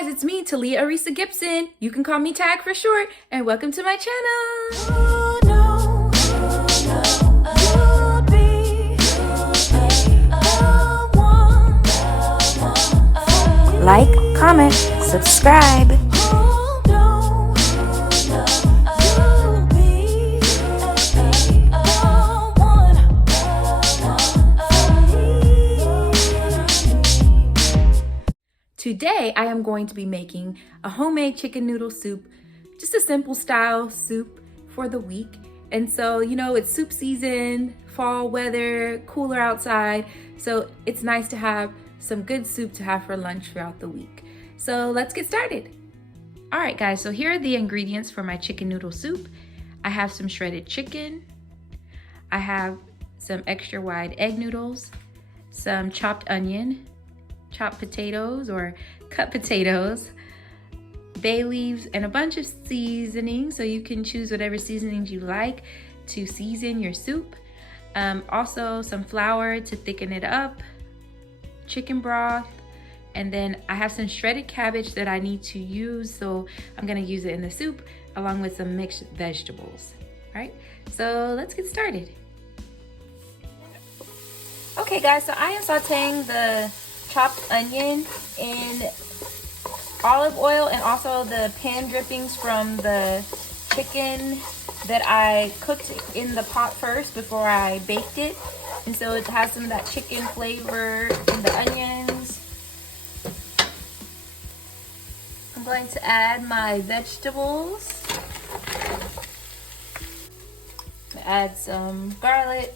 guys, it's me, Talia Arisa Gibson. You can call me Tag for short, and welcome to my channel. Like, comment, subscribe. Today, I am going to be making a homemade chicken noodle soup, just a simple style soup for the week. And so, you know, it's soup season, fall weather, cooler outside. So it's nice to have some good soup to have for lunch throughout the week. So let's get started. All right, guys, so here are the ingredients for my chicken noodle soup. I have some shredded chicken. I have some extra wide egg noodles, some chopped onion, chopped potatoes or cut potatoes, bay leaves, and a bunch of seasonings. So you can choose whatever seasonings you like to season your soup. Also some flour to thicken it up, chicken broth, and then I have some shredded cabbage that I need to use. So I'm gonna use it in the soup along with some mixed vegetables. All right, so let's get started. Okay guys, so I am sauteing the chopped onion in olive oil and also the pan drippings from the chicken that I cooked in the pot first before I baked it. And so it has some of that chicken flavor in the onions. I'm going to add my vegetables. Add some garlic.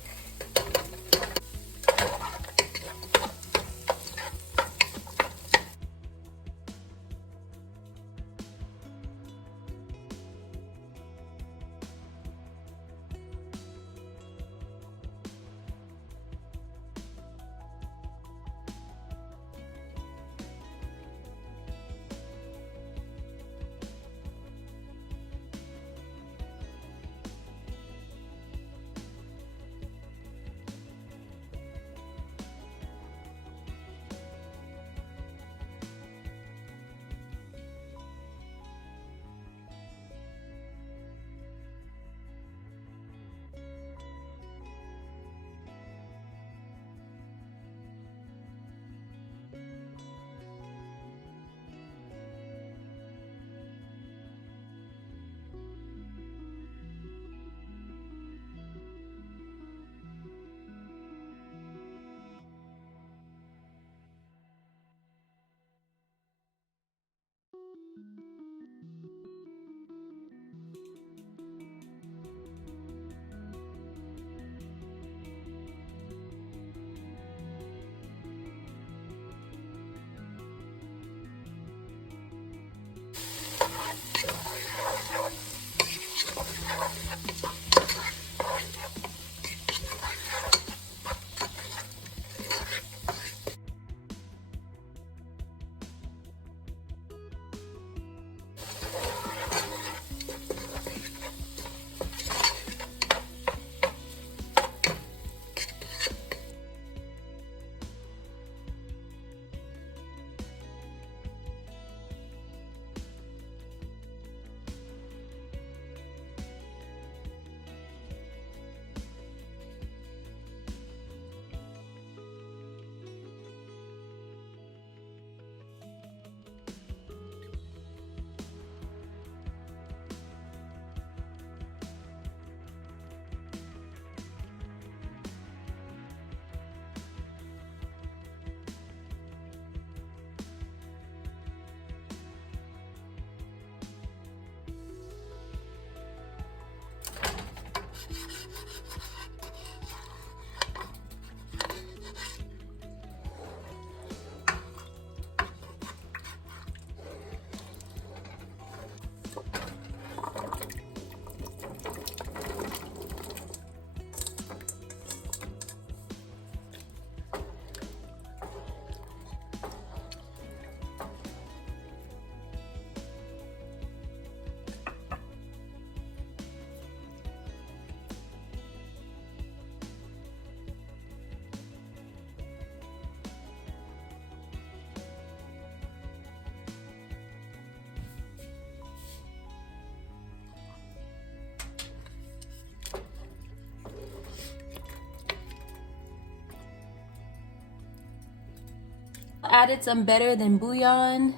added some better than bouillon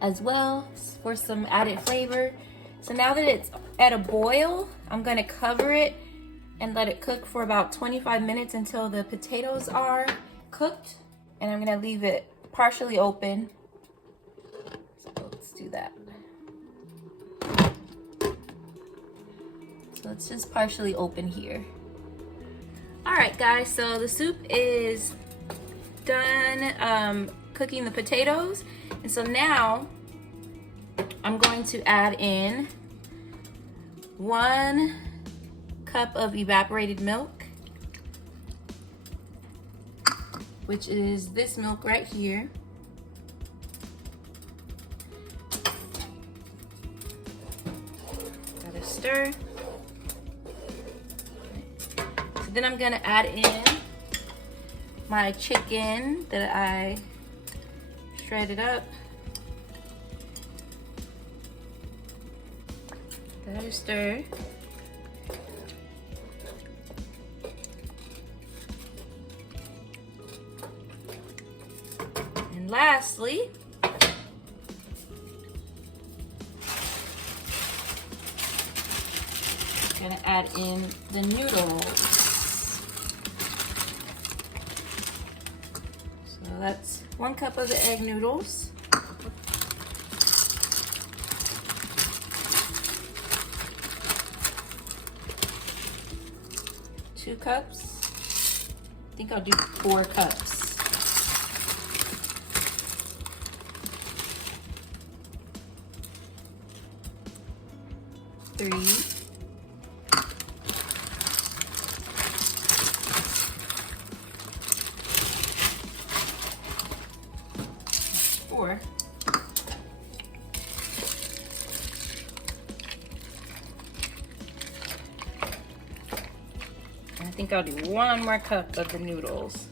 as well for some added flavor. So now that it's at a boil, I'm gonna cover it and let it cook for about 25 minutes until the potatoes are cooked. And I'm gonna leave it partially open. So let's do that. So it's just partially open here. All right, guys, so the soup is done cooking the potatoes. And so now I'm going to add in 1 cup of evaporated milk, which is this milk right here. Gotta stir. So then I'm gonna add in my chicken that I shredded up. Gotta stir. And lastly, gonna add in the noodles. So that's 1 cup of the egg noodles. 2 cups. I think I'll do 4 cups. 3. 4. And I think I'll do 1 more cup of the noodles.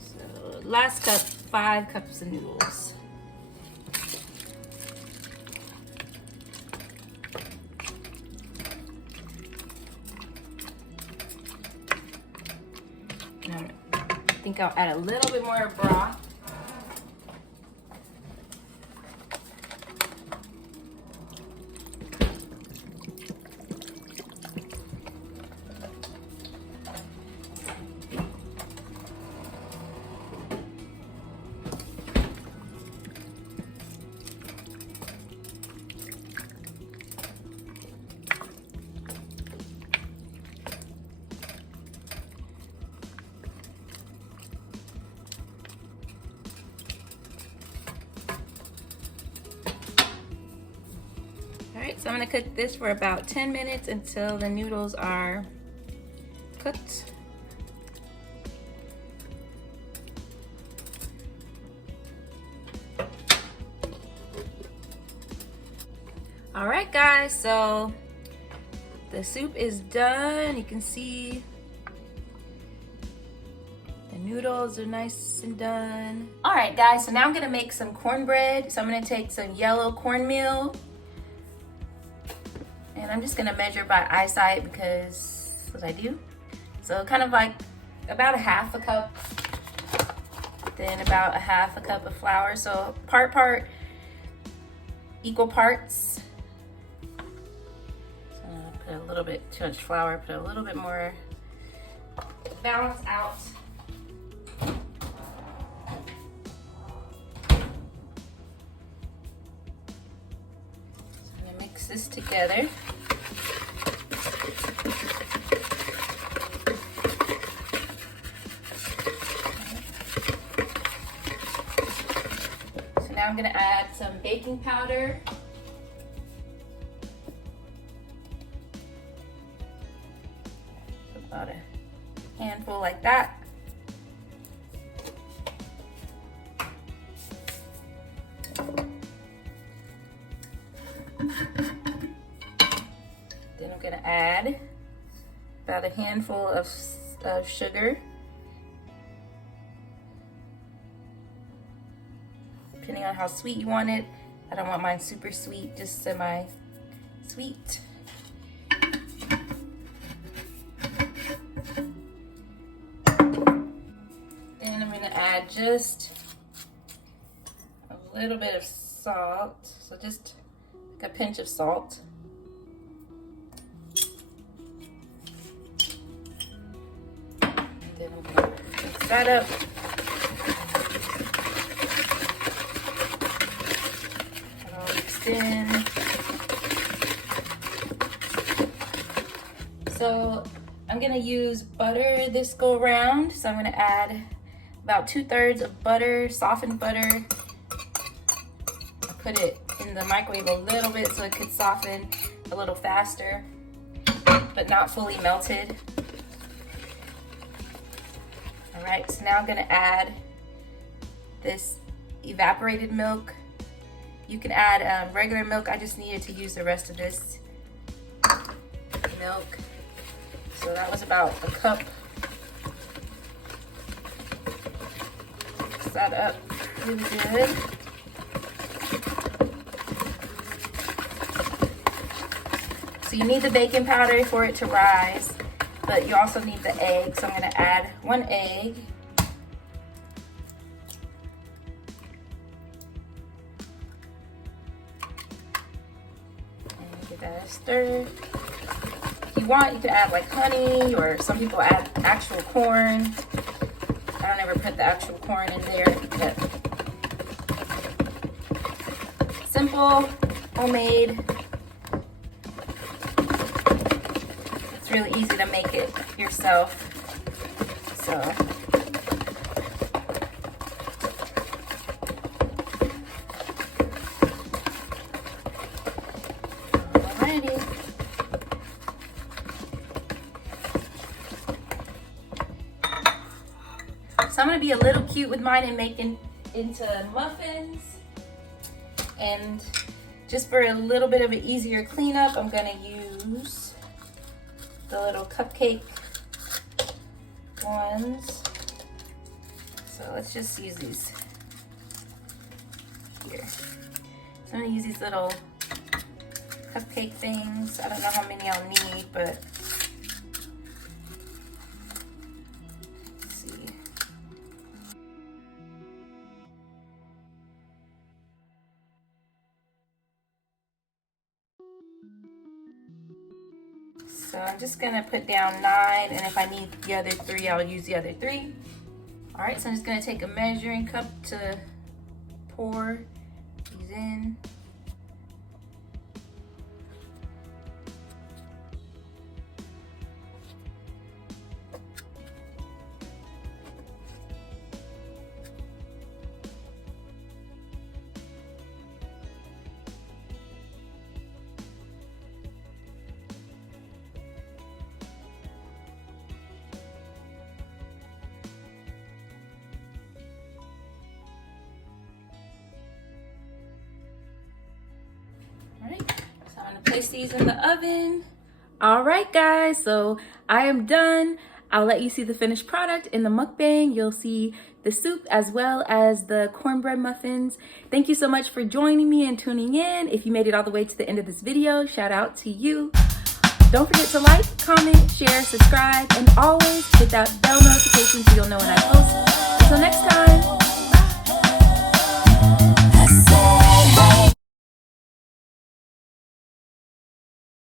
So last cup, 5 cups of noodles. I think I'll add a little bit more broth. Alright, so I'm going to cook this for about 10 minutes until the noodles are cooked. Alright guys, so the soup is done. You can see the noodles are nice and done. Alright guys, so now I'm going to make some cornbread. So I'm going to take some yellow cornmeal. And I'm just gonna measure by eyesight because that's what I do. So kind of like about a 1/2 cup, then about a 1/2 cup of flour. So part, equal parts. So I'm gonna put a little bit too much flour, put a little bit more, balance out. So I'm gonna mix this together. Now I'm gonna add some baking powder. About a handful like that. Then I'm gonna add about a handful of sugar. depending on how sweet you want it. I don't want mine super sweet, just semi-sweet. Then I'm gonna add just a little bit of salt, so just like a pinch of salt. And then I'm gonna mix that up. Get all mixed in. So I'm gonna use butter this go around. So I'm gonna add about 2/3 of butter, softened butter. I put it in the microwave a little bit so it could soften a little faster, but not fully melted. All right, so now I'm gonna add this evaporated milk. You can add regular milk. I just needed to use the rest of this milk. So that was about a cup. Mix that up really good. So you need the baking powder for it to rise, but you also need the egg. So I'm gonna add 1 egg. And give that a stir. If you want, you can add like honey, or some people add actual corn. I don't ever put the actual corn in there, but simple, homemade. It's really easy to make it yourself. So alrighty. So I'm gonna be a little cute with mine and making into muffins. And just for a little bit of an easier cleanup, I'm gonna use the little cupcake ones. So let's just use these here. So I'm gonna use these little cupcake things. I don't know how many I'll need, but so I'm just gonna put down 9, and if I need the other 3, I'll use the other 3. All right, so I'm just gonna take a measuring cup to pour these in. Place these in the oven. All right, guys, so I am done. I'll let you see the finished product in the mukbang. You'll see the soup as well as the cornbread muffins. Thank you so much for joining me and tuning in. If you made it all the way to the end of this video, shout out to you. Don't forget to like, comment, share, subscribe, and always hit that bell notification so you'll know when I post. Until next time.